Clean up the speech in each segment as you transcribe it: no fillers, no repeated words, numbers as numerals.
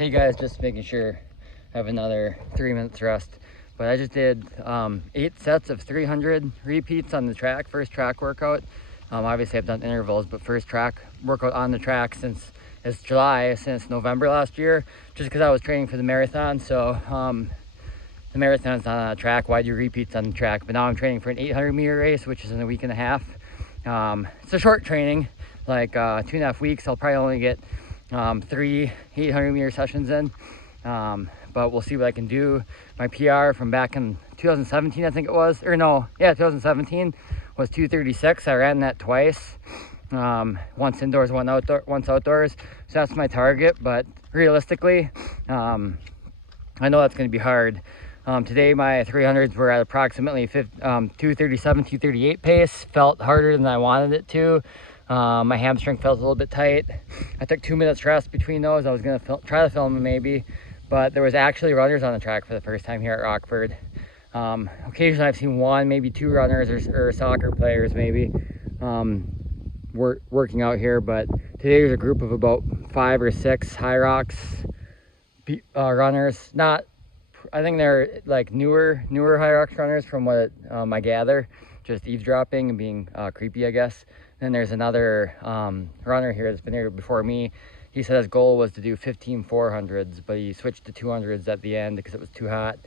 Hey guys, just making sure I have another 3 minutes rest. But I just did 8 sets of 300 repeats on the track, first track workout. Obviously I've done intervals, but first track workout on the track since it's July, since November last year, just because I was training for the marathon. So the marathon's not on a track, why do repeats on the track? But now I'm training for an 800 meter race, which is in a week and a half. It's a short training, like 2.5 weeks. I'll probably only get 3 800 meter sessions in, but we'll see what I can do. My PR from back in 2017, I think it was, or no, yeah, 2017 was 2:36. I ran that twice, once indoors, once outdoors. So that's my target, but realistically, I know that's going to be hard. Today my 300s were at approximately 2:37, 2:38 pace. Felt harder than I wanted it to. My hamstring felt a little bit tight. I took 2 minutes rest between those. I was gonna try to film them maybe, but there was actually runners on the track for the first time here at Rockford. Occasionally I've seen one, maybe two runners or soccer players maybe working out here, but today there's a group of about 5 or 6 High Rocks runners. I think they're like newer High Rocks runners from what I gather, just eavesdropping and being creepy, I guess. Then there's another runner here that's been here before me. He said his goal was to do 15 400s, but he switched to 200s at the end because it was too hot.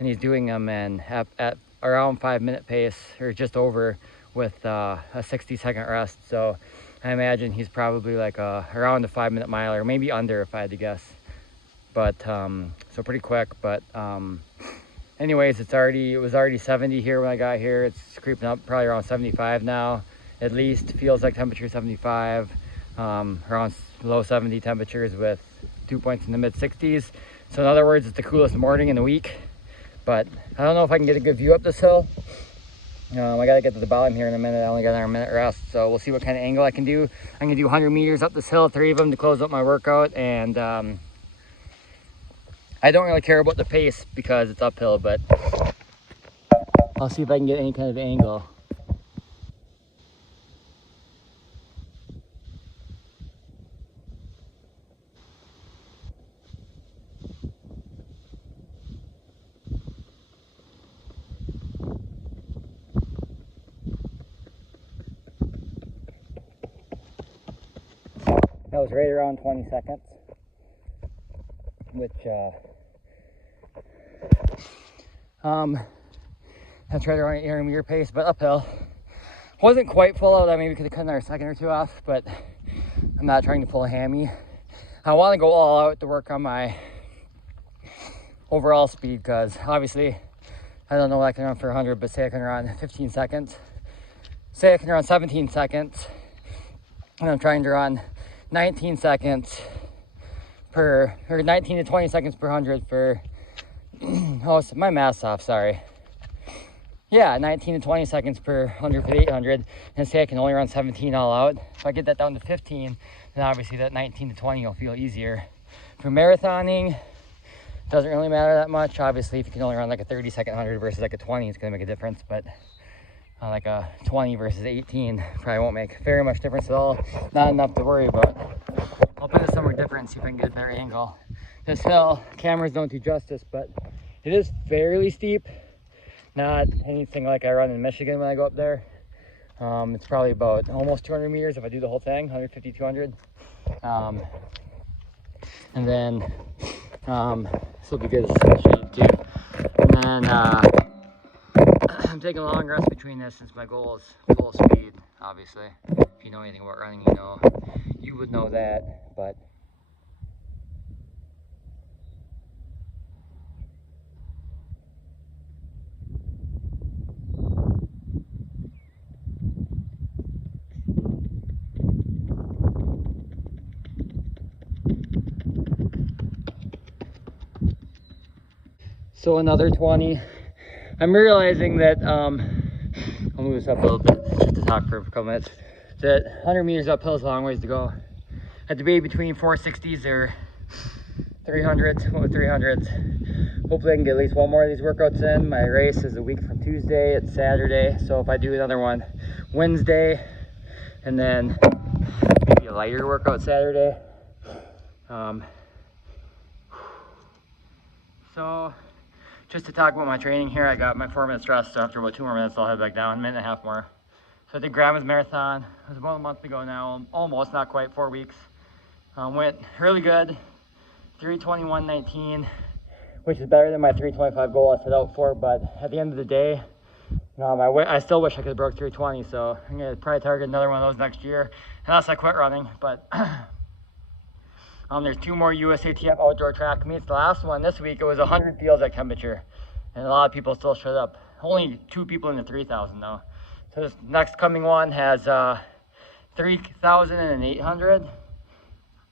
And he's doing them at around 5-minute pace, or just over, with a 60-second rest. So I imagine he's probably like around a 5-minute mile, or maybe under if I had to guess. But so pretty quick. But anyways, it was already 70 here when I got here. It's creeping up, probably around 75 now. At least feels like temperature 75, around low 70 temperatures with dew points in the mid 60s. So in other words, it's the coolest morning in the week. But I don't know if I can get a good view up this hill. I gotta get to the bottom here in a minute. I only got another minute rest, so we'll see what kind of angle I can do. I'm gonna do 100 meters up this hill, 3 of them to close up my workout. And I don't really care about the pace because it's uphill, but I'll see if I can get any kind of angle. That was right around 20 seconds, which that's right around 800 meter pace, but uphill. Wasn't quite full out. I maybe could have cut another second or two off, but I'm not trying to pull a hammy. I want to go all out to work on my overall speed, because obviously I don't know what I can run for 100, but say I can run 15 seconds. Say I can run 17 seconds, and I'm trying to run 19 seconds or 19 to 20 seconds per 100 for, oh, my math's off, sorry. Yeah, 19 to 20 seconds per 100 for the 800, and say I can only run 17 all out. If I get that down to 15, then obviously that 19 to 20 will feel easier. For marathoning, doesn't really matter that much. Obviously, if you can only run like a 30-second 100 versus like a 20, it's gonna make a difference, but like a 20 versus 18 probably won't make very much difference at all. Not enough to worry about. I'll put it somewhere different, see if I can get a better angle. This hill, cameras don't do justice, but it is fairly steep. Not anything like I run in Michigan when I go up there. It's probably about almost 200 meters if I do the whole thing, 150, 200. And then this will be good as shape too. And then I'm taking a long rest between this since my goal is full speed, obviously. If you know anything about running, you would know that, but so another 20. I'm realizing that, I'll move this up a little bit just to talk for a couple minutes, that 100 meters uphill is a long ways to go. I had to be between 460s or 300s, what with 300s. Hopefully I can get at least one more of these workouts in. My race is a week from Tuesday, it's Saturday, so if I do another one Wednesday, and then maybe a lighter workout Saturday, So just to talk about my training here, I got my 4 minutes rest, so after about 2 more minutes I'll head back down, 1.5 minutes more. So I did Grandma's Marathon. It was about a month ago now, almost, not quite, 4 weeks. Went really good, 3:21:19, which is better than my 3:25 goal I set out for, but at the end of the day, I still wish I could have broke 3:20, so I'm gonna probably target another one of those next year, unless I quit running, but there's 2 more USATF outdoor track meets. The last one this week, it was 100 feels like temperature, and a lot of people still showed up. Only 2 people in the 3,000 though. So this next coming one has 3,000 and an 800.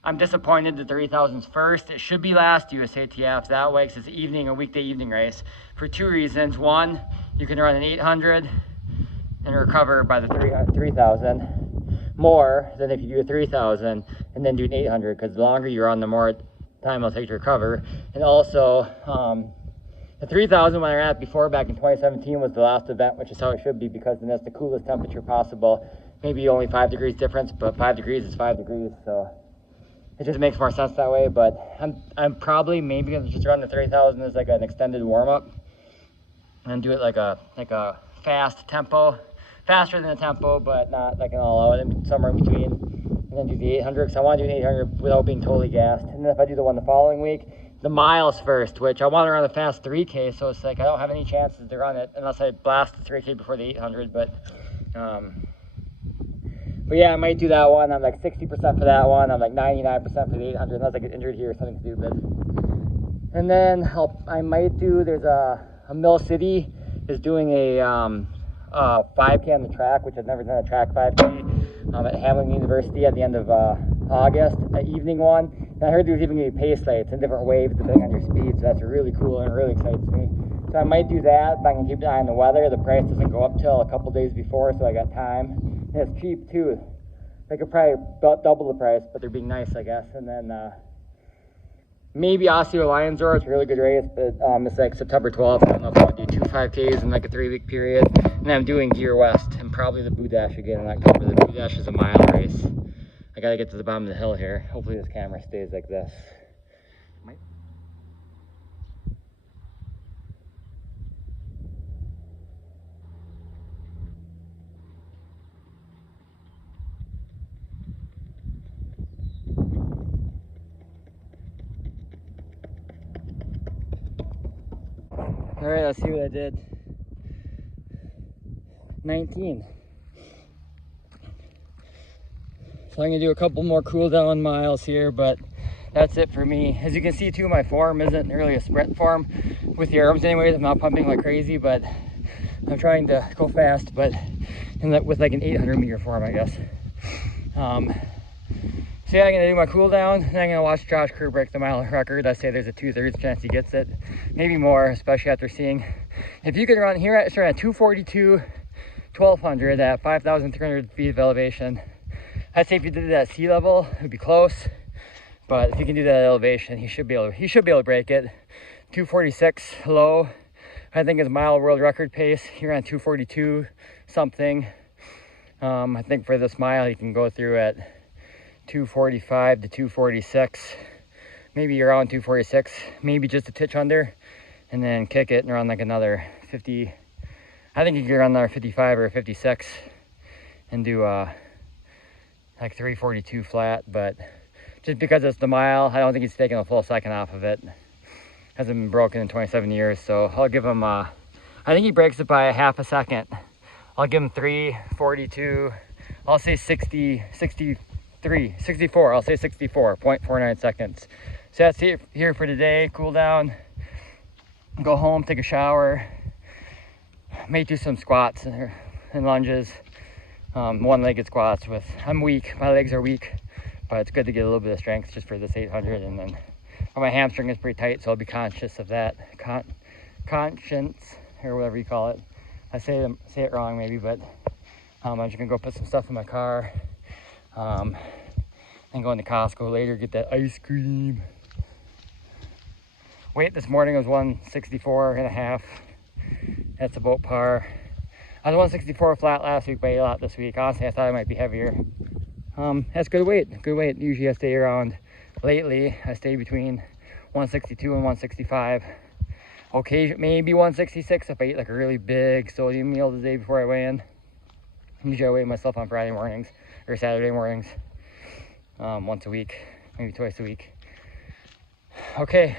I'm disappointed the 3,000's first. It should be last USATF that way, because it's a weekday evening race, for 2 reasons. One, you can run an 800 and recover by the 3,000 more than if you do a 3,000 and then do an 800, because the longer you're on, the more time it'll take to recover. And also, the 3,000 when I ran it before back in 2017 was the last event, which is how it should be, because then that's the coolest temperature possible. Maybe only 5 degrees difference, but 5 degrees is 5 degrees, so it just makes more sense that way. But I'm probably maybe gonna just run the 3,000 as like an extended warm-up and do it like a fast tempo, faster than the tempo, but not like an all-out, somewhere in between, and then do the 800, because I want to do an 800 without being totally gassed. And then if I do the one the following week, the miles first, which I want to run a fast 3K, so it's like I don't have any chances to run it unless I blast the 3K before the 800, but yeah, I might do that one. I'm like 60% for that one. I'm like 99% for the 800, unless I get injured here or something stupid. And then I might do, there's a Mill City is doing a 5K on the track, which I've never done a track 5K at Hamilton University at the end of August, an evening one. And I heard there's even going to be pace lights and different waves depending on your speed, so that's really cool and it really excites me. So I might do that, but I can keep an eye on the weather. The price doesn't go up till a couple days before, so I got time. And it's cheap too. They could probably about double the price, but they're being nice, I guess. And then maybe Osceola Lionsor. It's a really good race, but it's like September 12th. I don't know if I'll do 2 5Ks in like a 3-week period. And then I'm doing Gear West and probably the Boo Dash again in October. The Boo Dash is a mile race. I gotta get to the bottom of the hill here. Hopefully this camera stays like this. All right, let's see what I did. 19. So I'm gonna do a couple more cool down miles here, but that's it for me. As you can see too, my form isn't really a sprint form with the arms anyways. I'm not pumping like crazy, but I'm trying to go fast, but with like an 800 meter form, I guess. So yeah, I'm gonna do my cool down, and I'm gonna watch Josh Kerr break the mile record. I say there's a 2/3 chance he gets it, maybe more, especially after seeing. If you can run here at 2:42, 1200 at 5,300 feet of elevation, I'd say if you did it at sea level, it'd be close. But if you can do that at elevation, he should be able to break it. 2:46 low, I think is mile world record pace. He ran 2:42 something. I think for this mile he can go through at 2:45 to 2:46, maybe around 2:46, maybe just a titch under, and then kick it and run like another 50. I think you could run another 55 or 56 and do like 3:42 flat. But just because it's the mile, I don't think he's taking a full second off of it. Hasn't been broken in 27 years, so I'll give him I think he breaks it by a half a second. I'll give him 3:42. I'll say 64. I'll say 64.49 seconds. So that's it here for today. Cool down, go home, take a shower, may do some squats and lunges, one-legged squats with, I'm weak, my legs are weak, but it's good to get a little bit of strength just for this 800. And then my hamstring is pretty tight, so I'll be conscious of that. Conscience, or whatever you call it. I say it wrong maybe, but I'm just gonna go put some stuff in my car. And go into Costco later, get that ice cream. Weight this morning was 164.5. That's about par. I was 164 flat last week, but a lot this week. Honestly, I thought I might be heavier. That's good weight. Good weight. Usually I stay around, lately I stay between 162 and 165. Okay, maybe 166 if I eat like a really big sodium meal the day before I weigh in. Usually I weigh myself on Friday mornings or Saturday mornings, once a week, maybe twice a week. Okay,